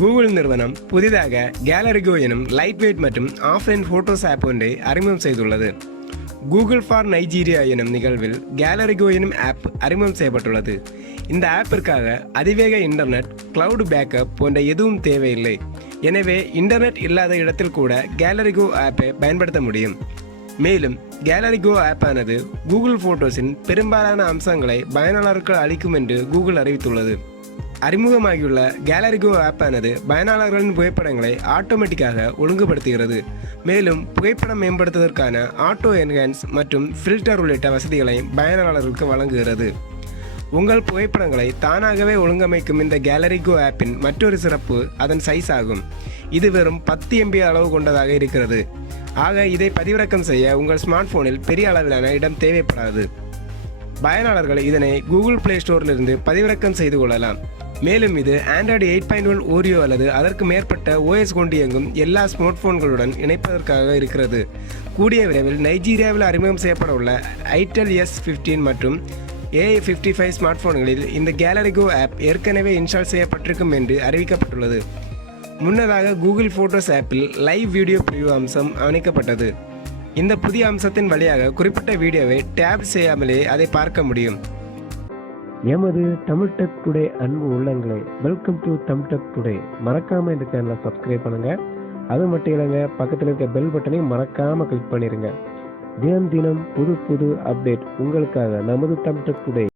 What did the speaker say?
Google நிறுவனம் புதிதாக கேலரிகோ எனும் லைட் வெயிட் மற்றும் ஆஃப்லைன் ஃபோட்டோஸ் ஆப் ஒன்றை அறிமுகம் செய்துள்ளது. கூகுள் ஃபார் நைஜீரியா எனும் நிகழ்வில் கேலரிகோ எனும் ஆப் அறிமுகம் செய்யப்பட்டுள்ளது. இந்த ஆப்பிற்காக அதிவேக இன்டர்நெட், கிளவுட் பேக்கப் போன்ற எதுவும் தேவையில்லை. எனவே இன்டர்நெட் இல்லாத இடத்தில் கூட கேலரிகோ ஆப்பை பயன்படுத்த முடியும். மேலும் கேலரிகோ ஆப்பானது கூகுள் ஃபோட்டோஸின் பெரும்பாலான அம்சங்களை பயனாளருக்கு அளிக்கும் என்று கூகுள் அறிவித்துள்ளது. அறிமுகமாகியுள்ள கேலரிகோ ஆப்பானது பயனாளர்களின் புகைப்படங்களை ஆட்டோமேட்டிக்காக ஒழுங்குபடுத்துகிறது. மேலும் புகைப்படம் மேம்படுத்துவதற்கான ஆட்டோ என்ஹான்ஸ் மற்றும் ஃபில்டர் உள்ளிட்ட வசதிகளை பயனாளர்களுக்கு வழங்குகிறது. உங்கள் புகைப்படங்களை தானாகவே ஒழுங்கமைக்கும் இந்த கேலரிகோ ஆப்பின் மற்றொரு சிறப்பு அதன் சைஸ் ஆகும். இது வெறும் 10 MB அளவு கொண்டதாக இருக்கிறது. ஆக இதை பதிவிறக்கம் செய்ய உங்கள் ஸ்மார்ட் போனில் பெரிய அளவிலான இடம் தேவைப்படாது. பயனாளர்கள் இதனை கூகுள் பிளே ஸ்டோரிலிருந்து பதிவிறக்கம் செய்து கொள்ளலாம். மேலும் இது ஆண்ட்ராய்டு 8.1 ஓரியோ அல்லது அதற்கு மேற்பட்ட OS கொண்டு இயங்கும் எல்லா ஸ்மார்ட் போன்களுடன் இணைப்பதற்காக இருக்கிறது. கூடிய விரைவில் நைஜீரியாவில் அறிமுகம் செய்யப்பட உள்ள ஐடெல் S15 மற்றும் A55 ஸ்மார்ட் போன்களில் இந்த கேலரிகோ ஆப் ஏற்கனவே இன்ஸ்டால் செய்யப்பட்டிருக்கும் என்று அறிவிக்கப்பட்டுள்ளது. முன்னதாக கூகுள் ஃபோட்டோஸ் ஆப்பில் லைவ் வீடியோ பிரிவு அம்சம் அமைக்கப்பட்டது. இந்த புதிய அம்சத்தின் வழியாக குறிப்பிட்ட வீடியோவை டேப் செய்யாமலே அதை பார்க்க முடியும். எமது தமிழ் டெக் டுடே அன்பு உள்ளங்களே, welcome to Tamil tech today. மறக்காம இந்த சேனலை சப்ஸ்கிரைப் பண்ணுங்க. அது மட்டும் இல்லைங்க, பக்கத்தில் இருக்க பெல் பட்டனையும் மறக்காம கிளிக் பண்ணிருங்க. தினம் தினம் புது புது அப்டேட் உங்களுக்காக நமது தமிழ் டெக் டுடே.